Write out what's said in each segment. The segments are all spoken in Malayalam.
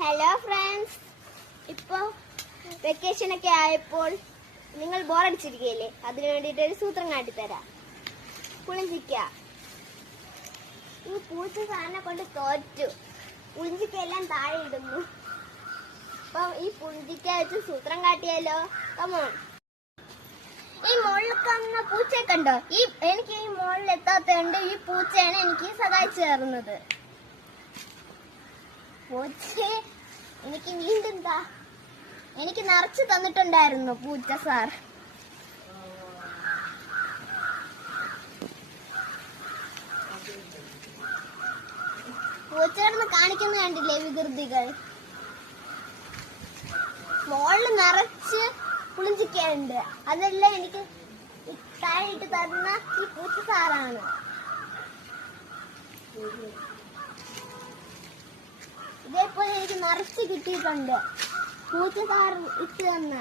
ഹലോ ഫ്രണ്ട്സ്, ഇപ്പോൾ വെക്കേഷനൊക്കെ ആയപ്പോൾ നിങ്ങൾ ബോറടിച്ചിരിക്കുകയല്ലേ? അതിനു വേണ്ടിയിട്ട് ഒരു സൂത്രം കാട്ടിത്തരാം. പുളിഞ്ചിക്ക. ഈ പൂച്ച സാറിനെ കൊണ്ട് തോറ്റു. പുളിഞ്ചിക്കയെല്ലാം താഴെ ഇടുന്നു. അപ്പം ഈ പുളിഞ്ചിക്ക വെച്ച് സൂത്രം കാട്ടിയാലോ? കമോൺ. ഈ മുകളിൽ കാണുന്ന പൂച്ചയെ കണ്ടോ? എനിക്ക് ഈ മുകളിൽ എത്താത്തതുകൊണ്ട് ഈ പൂച്ചയാണ് എനിക്ക് സഹായിച്ചു തരുന്നത്. പൂച്ച എനിക്ക് വീണ്ടും എനിക്ക് നിറച്ച് തന്നിട്ടുണ്ടായിരുന്നു പൂച്ച സാർ. പൂച്ചേർന്ന് കാണിക്കുന്ന കണ്ടില്ലേ വികൃതികൾ? മോളില് നിറച്ച് പുളിഞ്ചിക്കുണ്ട്. അതെല്ലാം എനിക്ക് താഴെയിട്ട് തരുന്ന ഈ പൂച്ച സാറാണ്. ഇതേപോലെ എനിക്ക് നിറച്ച് കിട്ടിയിട്ടുണ്ട്. പൂച്ച സാർ ഇട്ട് തന്ന.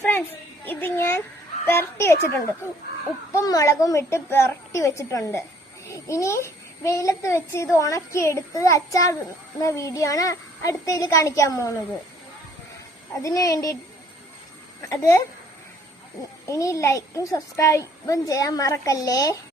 ഫ്രണ്ട്സ്, ഇത് ഞാൻ പുരട്ടി വെച്ചിട്ടുണ്ട്. ഉപ്പും മുളകും ഇട്ട് പുരട്ടി വെച്ചിട്ടുണ്ട്. ഇനി വെയിലത്ത് വെച്ച് ഇത് ഉണക്കിയെടുത്ത് അച്ചാറുന്ന വീഡിയോ ആണ് അടുത്തതിൽ കാണിക്കാൻ പോകുന്നത്. അതിനു വേണ്ടി അത് ഇനി ലൈക്കും സബ്സ്ക്രൈബും ചെയ്യാൻ മറക്കല്ലേ.